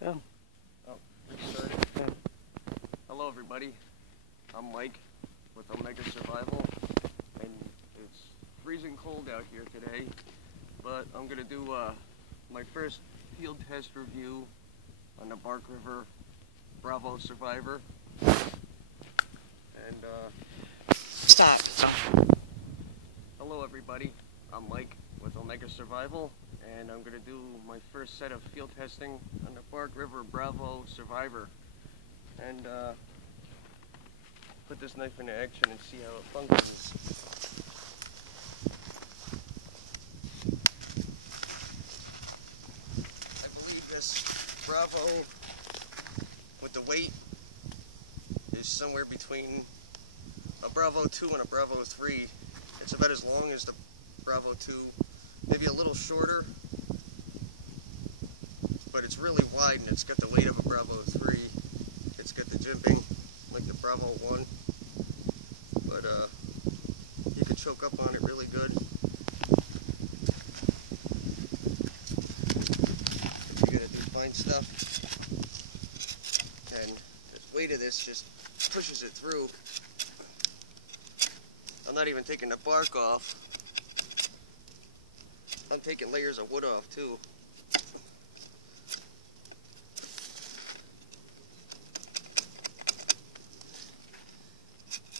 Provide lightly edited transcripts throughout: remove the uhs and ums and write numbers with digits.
Go. Oh, restart. Go. Hello everybody, I'm Mike with Omega Survival, and it's freezing cold out here today, but I'm going to do my first field test review on the Bark River Bravo Survivor. And Stop. hello everybody, I'm Mike with Omega Survival, and I'm going to do my first set of field testing on the Bark River Bravo Survivor. And put this knife into action and see how it functions. I believe this Bravo with the weight is somewhere between a Bravo 2 and a Bravo 3. It's about as long as the Bravo 2, maybe a little shorter, but it's really wide and it's got the weight of a Bravo 3. It's got the jimping like the Bravo 1, but you can choke up on it really good. You gotta do fine stuff, and the weight of this just pushes it through. I'm not even taking the bark off. I'm taking layers of wood off too.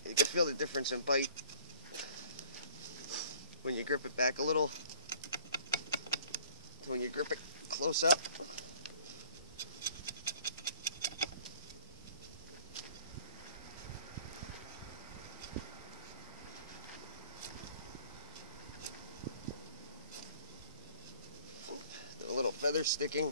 You can feel the difference in bite when you grip it back a little to when you grip it close up. The little feather sticking.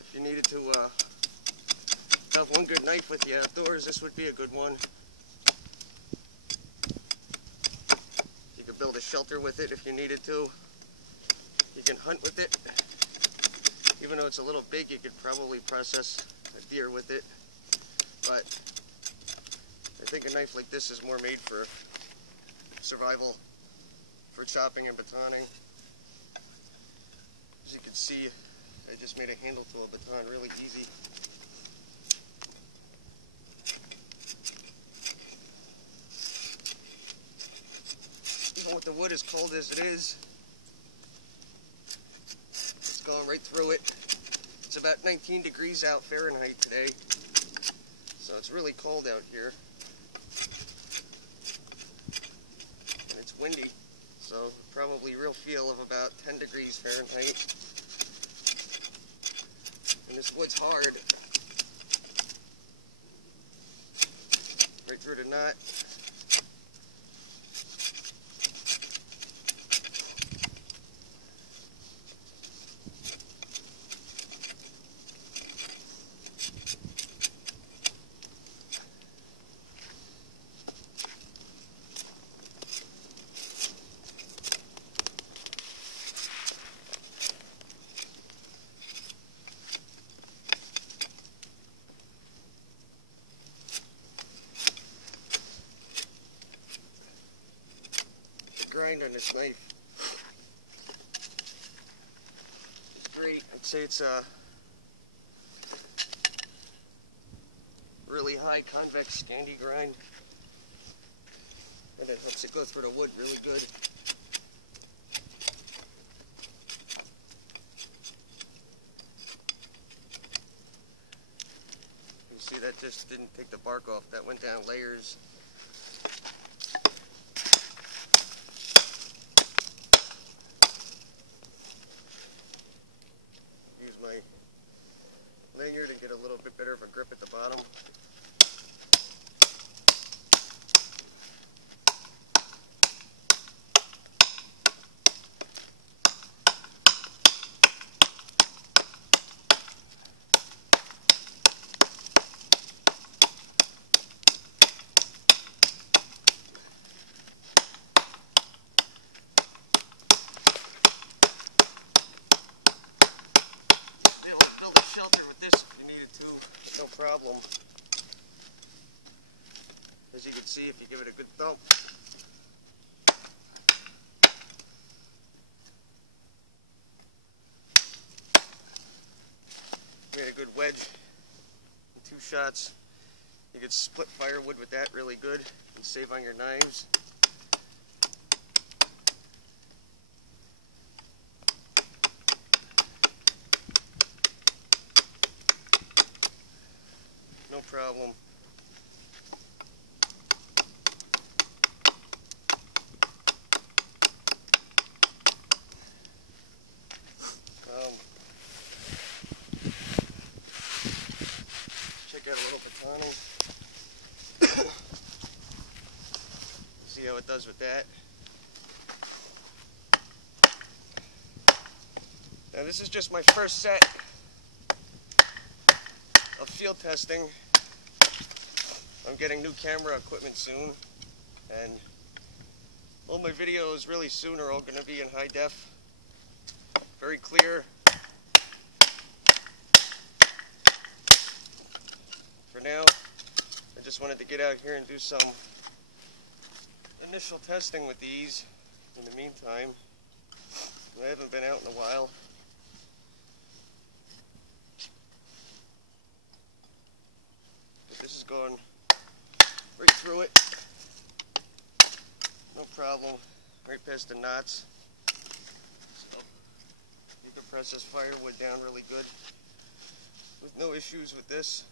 If you needed to have one good knife with you outdoors, this would be a good one. You could build a shelter with it if you needed to. You can hunt with it. Even though it's a little big, you could probably process a deer with it. But I think a knife like this is more made for survival, for chopping and batoning. As you can see, I just made a handle to a baton really easy. Even with the wood as cold as it is, it's going right through it. It's about 19 degrees out Fahrenheit today, so it's really cold out here. And it's windy, so probably real feel of about 10 degrees Fahrenheit. And this wood's hard. Right through the knot. Grind on this knife. It's great. I'd say it's a really high Convex Tandy grind, and it helps it go through the wood really good. You see that just didn't take the bark off. That went down layers. My lanyard and get a little bit better of a grip at the bottom. too, no problem. As you can see, if you give it a good thump, made a good wedge in 2 shots. You could split firewood with that really good and save on your knives. No problem. Check out a little katana. See how it does with that. Now this is just my first set of field testing. I'm getting new camera equipment soon, and all my videos really soon are all going to be in high def, very clear. For now, I just wanted to get out here and do some initial testing with these in the meantime. I haven't been out in a while. But this is going right through it. No problem. Right past the knots. So you can press this firewood down really good with no issues with this.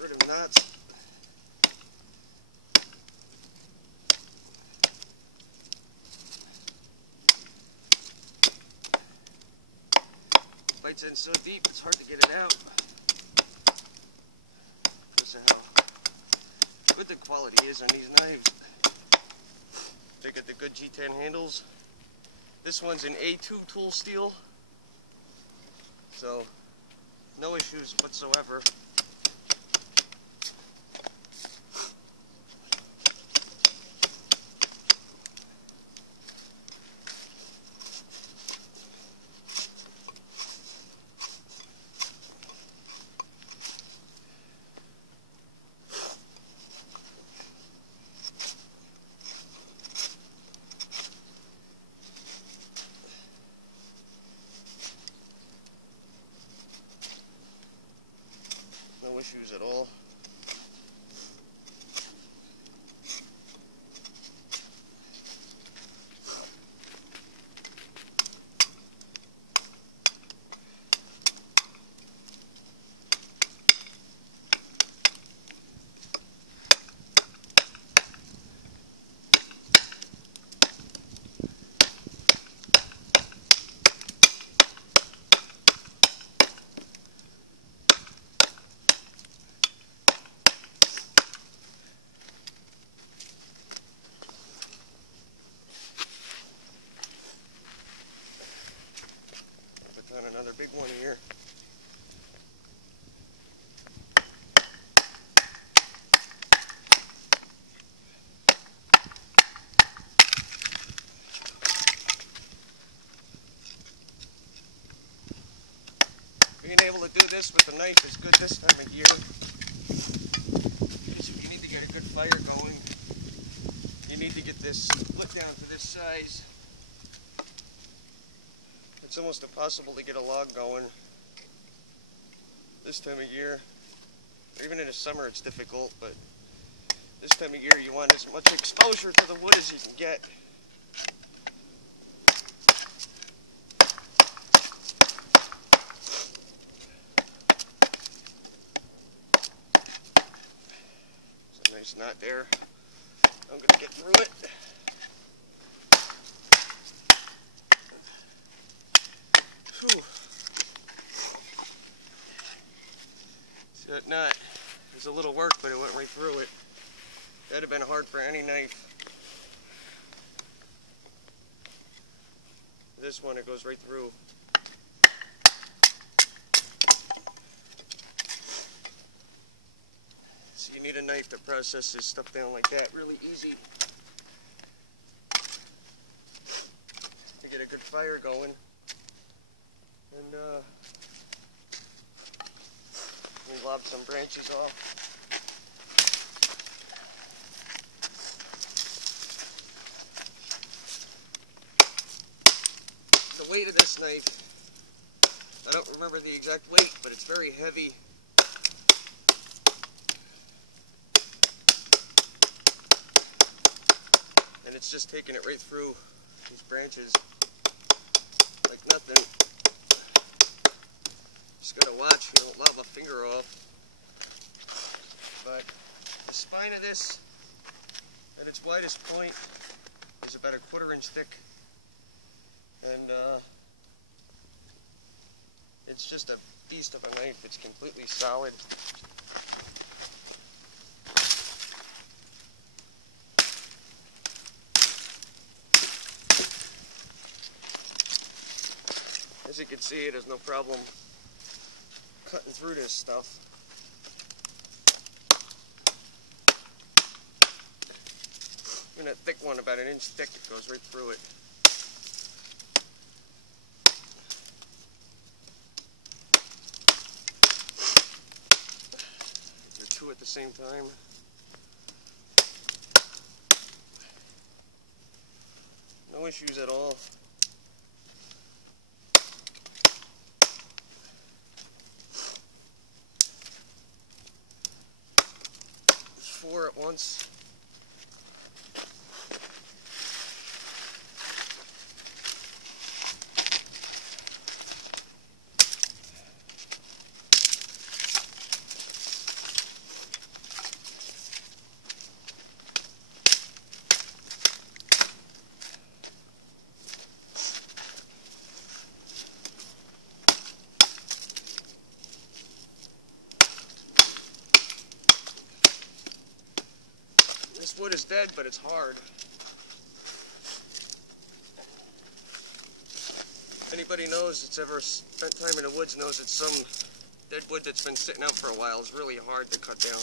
Rid of knots. Bites in so deep it's hard to get it out. Because of how good the quality is on these knives. They got the good G10 handles. This one's an A2 tool steel, so no issues whatsoever. No issues at all. On another big one here. Being able to do this with the knife is good this time of year. Because if you need to get a good fire going, you need to get this split down to this size. It's almost impossible to get a log going this time of year. Even in the summer it's difficult, but this time of year you want as much exposure to the wood as you can get. There's a nice knot there. I'm going to get through it. Whew. See that knot? It was a little work, but it went right through it. That'd have been hard for any knife. This one, it goes right through. So you need a knife to process this stuff down like that, really easy. To get a good fire going. And we lob some branches off. The weight of this knife, I don't remember the exact weight, but it's very heavy. And it's just taking it right through these branches like nothing. Just gotta watch, you don't lob a finger off. But the spine of this, at its widest point, is about 1/4 inch thick. And it's just a beast of a knife. It's completely solid. As you can see, it has no problem cutting through this stuff. Even that thick one, about 1 inch thick, it goes right through it. Do 2 at the same time. No issues at all. There's 4 at once. This wood is dead, but it's hard. If anybody knows that's ever spent time in the woods knows that some dead wood that's been sitting out for a while is really hard to cut down.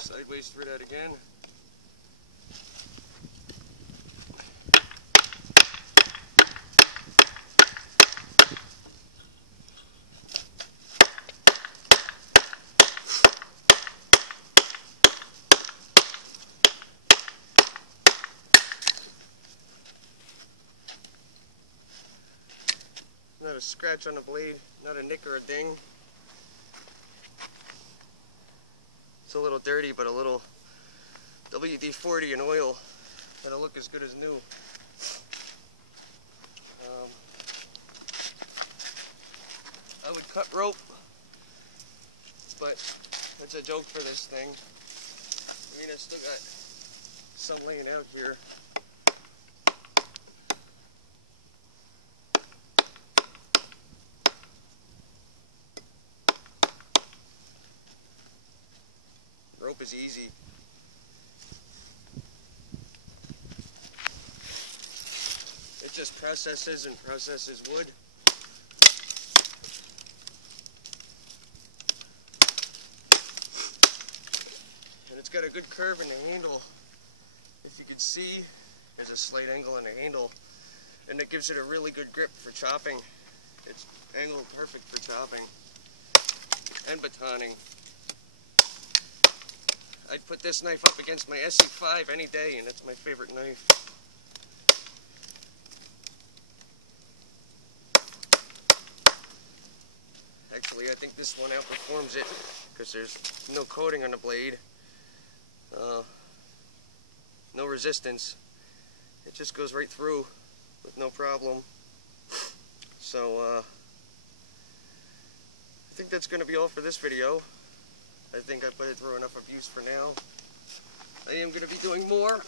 Sideways through that again. Not a scratch on the blade, not a nick or a ding. It's a little dirty, but a little WD-40 and oil that'll look as good as new. I would cut rope, but that's a joke for this thing. I mean, I still got some laying out here. Rope is easy. It just processes and processes wood. And it's got a good curve in the handle. If you can see, there's a slight angle in the handle, and it gives it a really good grip for chopping. It's angled perfect for chopping and batoning. I'd put this knife up against my SE5 any day, and it's my favorite knife. Actually, I think this one outperforms it because there's no coating on the blade, no resistance. It just goes right through with no problem. So, I think that's going to be all for this video. I think I put it through enough abuse for now. I am going to be doing more.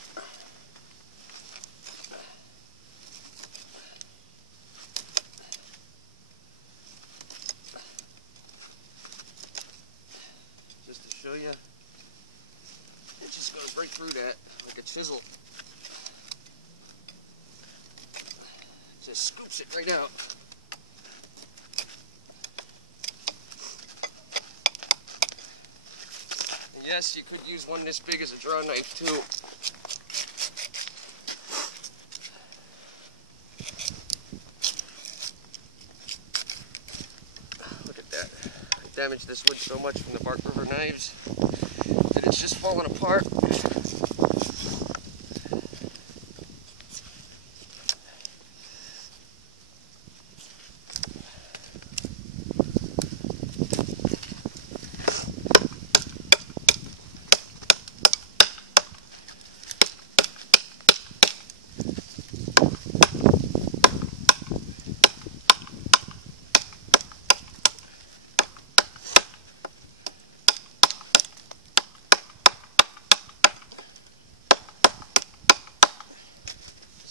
Just to show you, it just goes right through that like a chisel. Just scoops it right out. And yes, you could use one this big as a draw knife too. Look at that. I damaged this wood so much from the Bark River knives that it's just falling apart.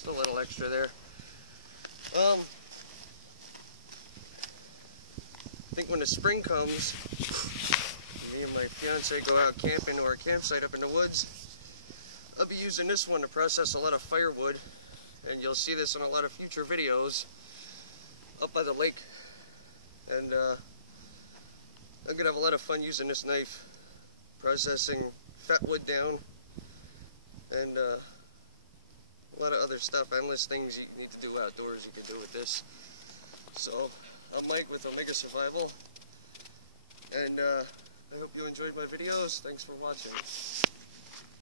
A little extra there. I think when the spring comes, me and my fiance go out camping to our campsite up in the woods. I'll be using this one to process a lot of firewood, and you'll see this in a lot of future videos up by the lake. And I'm gonna have a lot of fun using this knife, processing fat wood down, and a lot of other stuff, endless things you need to do outdoors you can do with this. So, I'm Mike with Omega Survival, and I hope you enjoyed my videos. Thanks for watching.